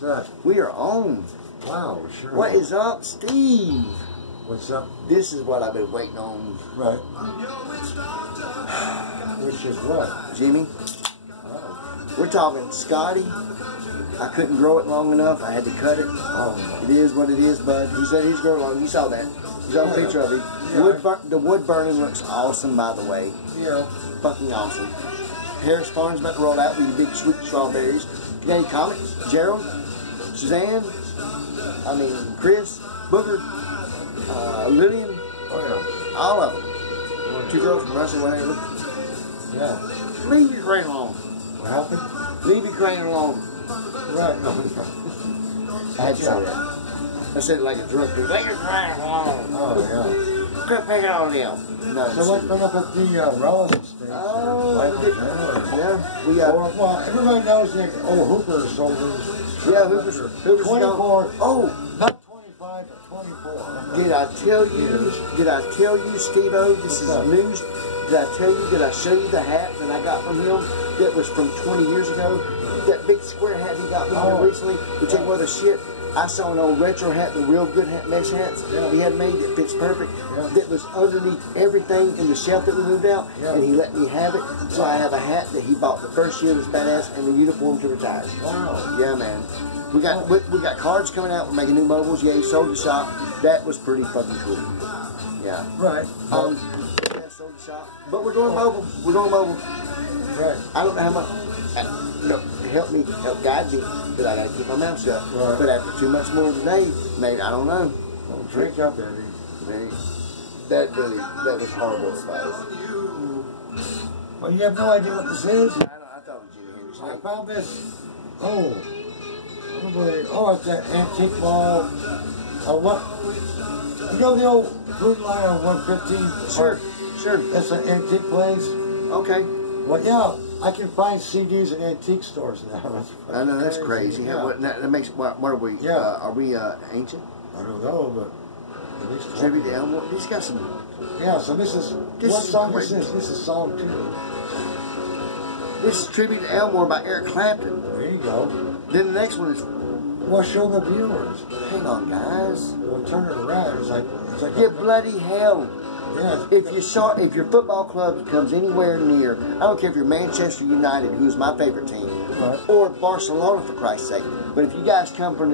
What's that? We are on. Wow, sure. What is up, Steve? What's up? This is what I've been waiting on. Right. Which is what? Jimmy. Oh. We're talking Scotty. I couldn't grow it long enough. I had to cut it. Oh. It is what it is, bud. He said he's growing long. You saw that. You saw a picture of him. Yeah. The wood burning looks awesome, by the way. Yeah. Fucking awesome. Harris Farm's about to roll out with your big sweet strawberries. Canadian Comics, Gerald, Suzanne, Chris, Booker, Lillian, all of them. Two girls from Russia, whatever. Yeah. Leave your crane alone. What happened? Leave your crane alone. Right. I had to say that. I said it like a drunk dude. Leave your crane alone. Oh, Quit picking on them. No, so what's been up at the relevance stage? We got. Well, everybody knows that Hooper sold his. Yeah, Hooper's 24. Oh, not 25, but 24. Did I tell you, Steve-O, this is news? Did I tell you, did I show you the hat that I got from him that was from 20 years ago? That big square hat he got me here recently, which ain't worth a shit. I saw an old retro hat, the real good hat, mesh hats he had made that fits perfect, that was underneath everything in the shelf that we moved out, and he let me have it. So I have a hat that he bought the first year, that's badass, and the uniform to retire. Wow. Yeah, man. We got cards coming out. We're making new mobiles. Yeah, he sold the shop. That was pretty fucking cool. Yeah. Right. Yeah, sold the shop. But we're going mobile. We're going mobile. Right. I don't know how much. Help guide me, but I gotta keep my mouth shut. Right. But after too much more today, maybe I don't know. Don't drink up there, maybe. That was horrible advice. Well, you have no idea what this is? I thought it was Jimi Hendrix. I found this. It's that antique ball. What? You know the old food line on 115? Sure. That's an antique place. Okay. Well, yeah, I can find CDs in antique stores now. I know, that's crazy. Yeah. That makes, what are we? Yeah. Are we ancient? I don't know, but at least Tribute to Elmore. He's got some. Yeah, so this is what song is this? This is song 2. This is Tribute to Elmore by Eric Clapton. There you go. Then the next one is. Well, show the viewers. Hang on, guys. We'll turn it around. It's like you bloody hell. Yeah. If your football club comes anywhere near, I don't care if you're Manchester United, who's my favorite team, or Barcelona for Christ's sake. But if you guys come from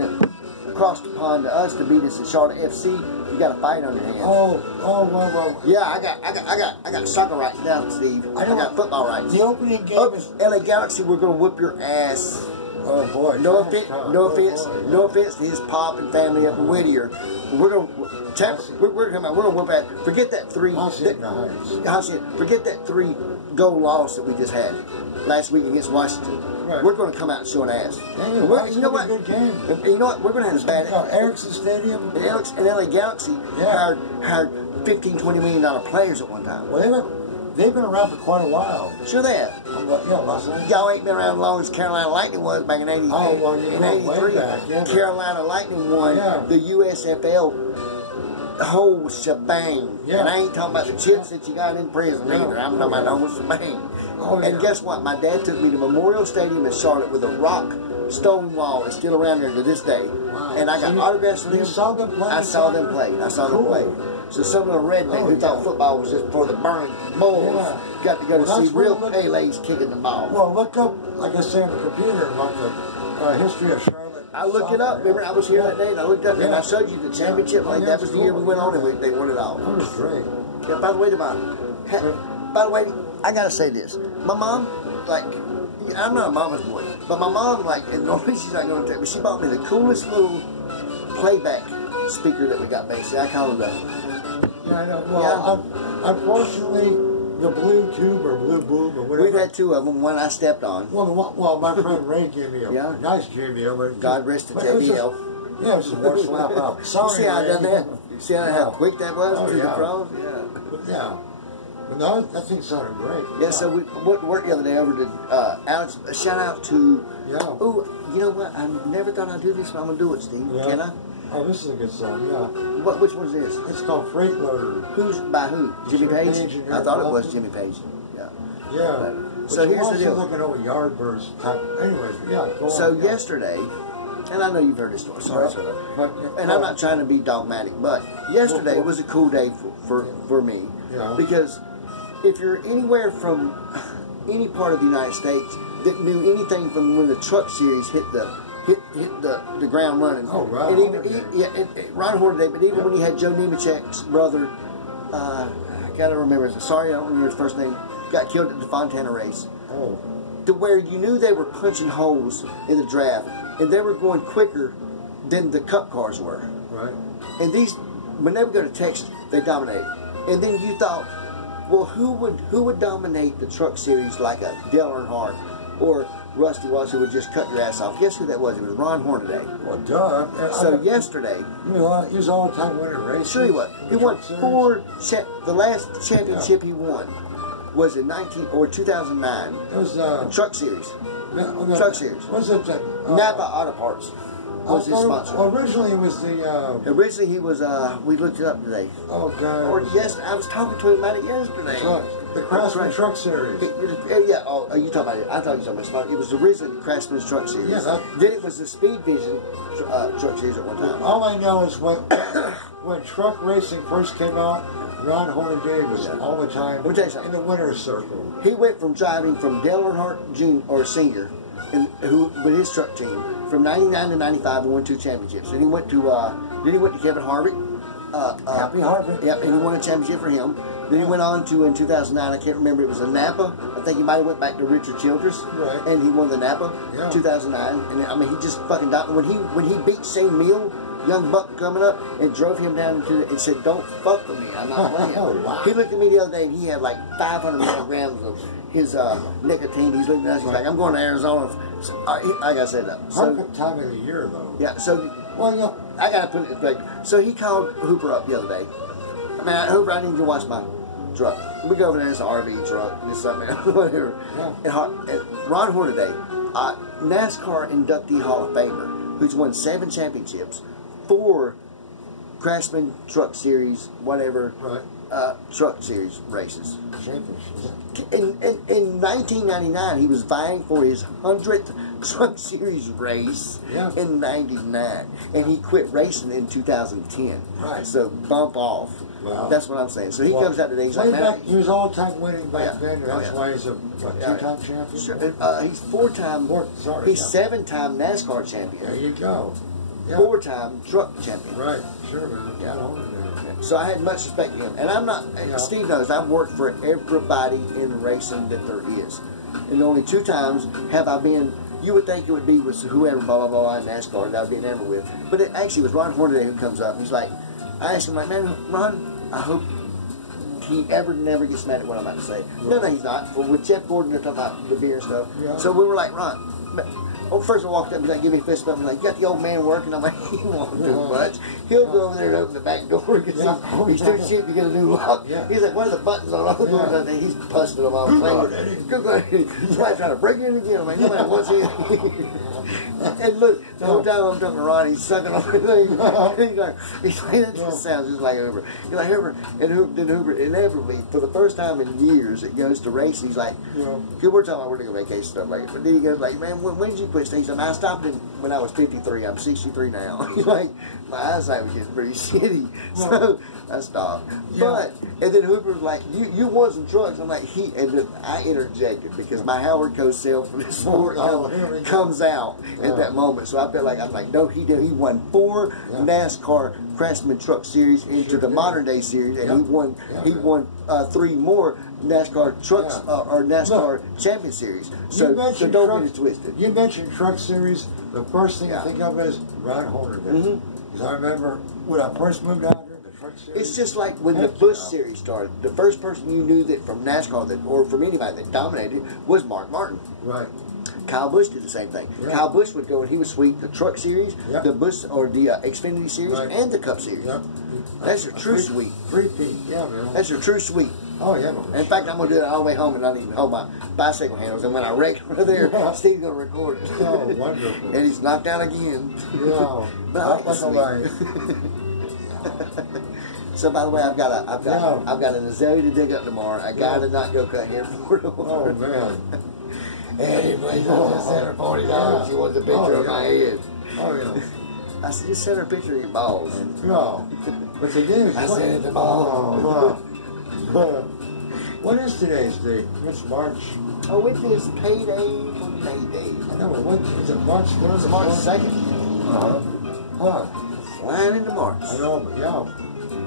across the pond to us to beat us at Charlotte FC, you got a fight on your hands. Well. Yeah, I got soccer rights now, Steve. I got football rights. The opening game is LA Galaxy. We're gonna whoop your ass. Oh boy! No offense to his pop and family up in Whittier. We're gonna whoop at. Forget that 3. Forget that 3-goal loss that we just had last week against Washington. Right. We're gonna come out and show an ass. You know what? Good game. You know what? We're gonna have a bad. Ericsson Stadium. And LA Galaxy hired $15-20 million players at one time. Well, they've been around for quite a while. Sure they have. Los Angeles. Y'all ain't been around as long as Carolina Lightning was back in 83. Carolina Lightning won the USFL whole shebang. And I ain't talking about the chips that you got in prison either. I'm talking about the whole shebang. And guess what? My dad took me to Memorial Stadium in Charlotte with a rock stone wall. It's still around there to this day. Wow. And I got autographs from them. You saw them play? I saw them play. So some of the rednecks who thought football was just for the burning bulls got to go to see real Pele's kicking the ball. Well, look up, like I say on the computer, about the history of Charlotte. I looked it up. Remember, I was here that day and I looked up and I showed you the championship. Like that was the year we went on and they won it all. That was great. Yeah. By the way, I gotta say this. My mom, I'm not a mama's boy, but my mom, and normally she's not gonna take, but she bought me the coolest little playback speaker that we got basically. I call it Yeah, I know. Well, unfortunately, the blue tube or blue boob or whatever. We've had 2 of them. One I stepped on. Well, my friend Ray gave me a nice JBL. God rest the JBL. Yeah, it was the worst slap out. Sorry, you see how I done that? You see how quick that was to the cross? Yeah. But no, that thing sounded great. Yeah, so we went to work the other day over to Alex. Shout out to. Oh, you know what? I never thought I'd do this, but I'm gonna do it, Steve. Can I? Oh, this is a good song. Yeah. Which one's this? It's called Freight Loader. Who's by who? Jimmy Page? I thought it was Jimmy Page. Yeah. Yeah. So here's the deal. Looking over Yardbirds type. Anyways, yeah. So yesterday, and I know you've heard this story. Sorry, sir. And I'm not trying to be dogmatic, but yesterday was a cool day for me. Yeah. Because if you're anywhere from any part of the United States that knew anything from when the Truck Series hit the ground running. Oh, right. And even, Ron Hornaday, but even when he had Joe Nemechek's brother, I gotta remember, sorry I don't remember his first name, got killed at the Fontana race. Oh. To where you knew they were punching holes in the draft, and they were going quicker than the Cup cars were. Right. And these, when they would go to Texas, they dominated. And then you thought, well, who would dominate the Truck Series like a Dale Earnhardt or Rusty Wallace, who would just cut your ass off? Guess who that was? It was Ron Hornaday. Well, duh. So yesterday, he was all-time winner race. Sure he was. He won the last championship he won was in 2009. It was Truck Series. Truck Series. Was it Napa Auto Parts was his sponsor. Originally it was the originally he was we looked it up today. Oh god. Or yes, I was talking to him about it yesterday. The Craftsman Truck Series. Yeah, you talking about it. I thought you were talking about it. It was originally the Craftsman's Truck Series. Yeah, then it was the Speed Vision Truck Series at one time. All I know is when truck racing first came out, Ron Hornaday was all the time in the winner's circle. He went from driving from Dale Earnhardt Jr. or Senior, with his truck team, from '99 to '95 and won 2 championships. And he went to Kevin Harvick. Happy Harvick. Yep, and he won a championship for him. Then he went on to, in 2009, I can't remember, it was a Napa. I think he might have went back to Richard Childress. Right. And he won the Napa, 2009. And I mean, he just fucking died. When he beat Shane Meal, young buck coming up, and drove him down and said, "Don't fuck with me, I'm not playing." Oh, wow. He looked at me the other day and he had like 500 milligrams of his nicotine. He's looking at us, he's like, "I'm going to Arizona." So, like I said, perfect time of the year, though. Yeah, so, well, yeah. I got to put it in perspective. So he called Hooper up the other day. I mean, Hooper, I need to watch my truck. We go over there, it's an RV truck, and it's something, whatever. Yeah. And Ron Hornaday, NASCAR inductee Hall of Famer, who's won 7 championships, 4 Craftsman Truck Series, whatever, Truck Series races. In 1999, he was vying for his 100th Truck Series race in '99, and he quit racing in 2010. Right. So bump off. Wow. That's what I'm saying. So he comes out today. He's like, man, he was all-time winning back then. That's why he's a 2-time champion. Sure. He's 4-time. He's 7-time NASCAR champion. There you go. 4-time truck champion. Right. Sure, man. Yeah. So I had much respect for him, and I'm not. Steve knows I've worked for everybody in racing that there is, and only 2 times have I been. You would think it would be with whoever, blah blah blah, in NASCAR that I've been ever with, but it actually was Ron Hornaday who comes up. He's like, I asked him, like, man, Ron, I hope he never gets mad at what I'm about to say. No, he's not. With Jeff Gordon, they're talking about the beer and stuff. Yeah. So we were like, Ron. First I walked up and like, give me a fist bump and like, you got the old man working. I'm like, he won't do much. He'll go over there and open the back door because he's too cheap to get a new lock. Yeah. He's like, what are the buttons on all the doors? Yeah. He's busting them all. Somebody's trying to break it in again. I'm like, nobody wants it. And look, the whole time I'm talking to Ron, he's sucking on the thing. He's like, that just sounds just like Hoover. He's like, Hoover, and then Hoover, inevitably, for the first time in years, it goes to racing. He's like, because we're talking about we're going to vacation stuff like that. But then he goes like, man, when did you quit stage? I stopped when I was 53. I'm 63 now. He's like, my eyesight was getting pretty shitty. So I stopped. But, and then Hooper was like, you won some trucks. I'm like, and then I interjected because my Howard Cosell from this sport comes out at that moment. So I felt like, I'm like, no, he did. He won 4 NASCAR Craftsman Truck Series into the modern day series, and he won 3 more NASCAR trucks or NASCAR Champion Series. So don't get it twisted. You mentioned Truck Series. The first thing I think of is Ron Hornaday. Because I remember when I first moved out here, the Truck Series. It's just like when the Busch Series started. The first person you knew that from NASCAR or from anybody that dominated was Mark Martin. Right. Kyle Busch did the same thing. Right. Kyle Busch would go and he would sweep the Truck Series, the Busch or the Xfinity Series, and the Cup Series. That's a true sweep. 3-peat, man. That's a true sweep. Oh, yeah. In fact, I'm going to do it all the way home and not even hold my bicycle handles. And when I wreck over there, Steve's going to record it. Oh, wonderful. And he's knocked out again. Yeah. But I like the sweep. So by the way, I've got an azalea to dig up tomorrow. I got to not go cut hair for tomorrow. Oh, man. And he plays on the center $40. He wants a picture of my head. Oh, yeah. I said, just send her a picture of your balls. No. But the game's I said the balls. What is today's date? It's March. Oh, it is payday for Mayday. I know, but what is it? March 3rd? It's March 2nd. Huh. Flying into March. I know, but yeah.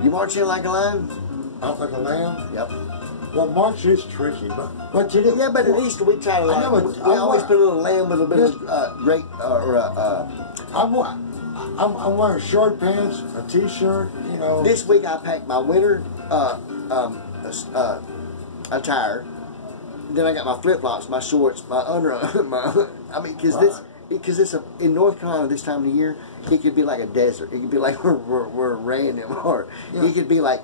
You march in like a lion? Out like a lamb? Yep. Well, March is tricky, but today. Yeah, but at Easter we try to like. I know, We always put a little lamb with a bit of grape I'm wearing short pants, a t-shirt, you know. This week I packed my winter attire. Then I got my flip-flops, my shorts, my because it's in North Carolina this time of the year, it could be like a desert. It could be like we're random, or it could be like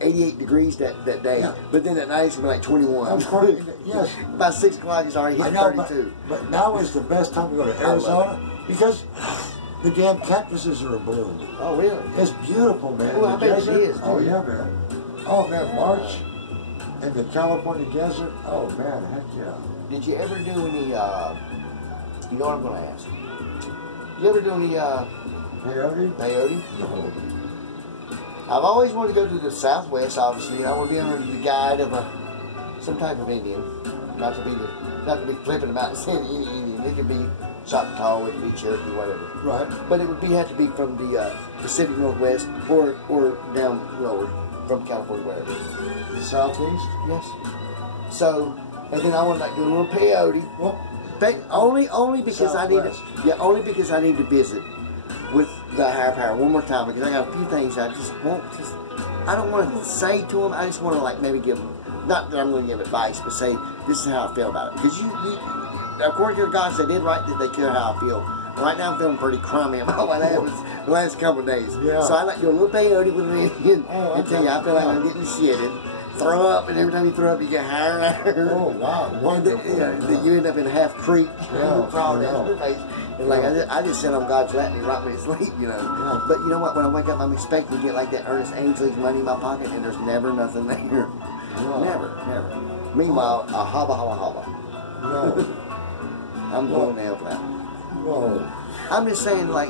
88 degrees that day. Yeah. But then at night it's gonna be like 21. Of course, yes. By 6 o'clock it's already hit 32. But now is the best time to go to Arizona because the damn cactuses are in bloom. Oh really? It's beautiful, man. Well, I bet it is. Oh yeah, man. Oh man, March in the California desert. Oh man, heck yeah. Did you ever do any? You know what I'm going to ask? You ever do any peyote? Peyote? No. I've always wanted to go to the Southwest. Obviously, I want to be under the guide of some type of Indian. Not to be flipping about and saying any Indian. It could be Choctaw, it could be Cherokee, whatever. Right. But it would have to be from the Pacific Northwest or down lower from California, wherever. The Southeast? Yes. So, and then I want to do a little peyote. Well, only because Southwest. only because I need to visit with the higher power one more time, because I got a few things I don't want to say to them. I just want to like maybe give them, not that I'm going to give advice, but say this is how I feel about it. Because you according to the gods, they did right that they care how I feel. Right now I'm feeling pretty crummy about what happened the last couple of days. Yeah. So I like to do a little peyote with an Indian and tell you I feel like I'm getting shitted. Throw up, and every time you throw up, you get higher and higher. Oh, wow. Wonderful. Then you end up in Half Creek, crawling down your face. And like, I just sit on God's lap and he rocked me to sleep, you know. Yeah. But you know what? When I wake up, I'm expecting to get like that Ernest Ainsley's money in my pocket, and there's never nothing there. Yeah. Never. Meanwhile, a hobba. No. I'm going to help out. No. I'm just saying, like,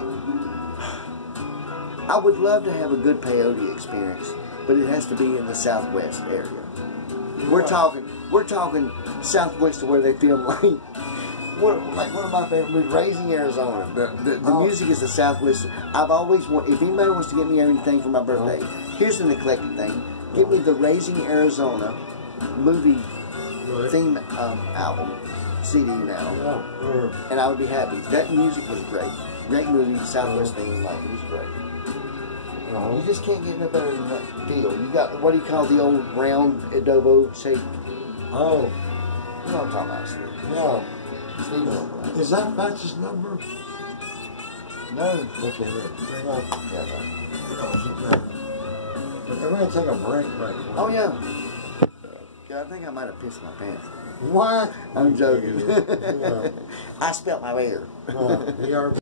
I would love to have a good peyote experience, but it has to be in the Southwest area. Yeah. We're talking Southwest to where they film like one of my favorite movies, Raising Arizona. The music is the Southwest. I've always wanted, if anybody wants to get me anything for my birthday, here's an eclectic thing. Give me the Raising Arizona movie theme album, CD now, and I would be happy. That music was great. Great movie, Southwest theme, like it was great. You just can't get no better than that feel. You got, what do you call the old round adobo shape? Oh. You know what I'm talking about, Steve. Yeah. Steve, is that Patch's number? No. Okay, here. Bring up. Yeah, We're going to take a break right now. oh, yeah. I think I might have pissed my pants. What? I'm joking. Yeah. I spelt my beer. We are.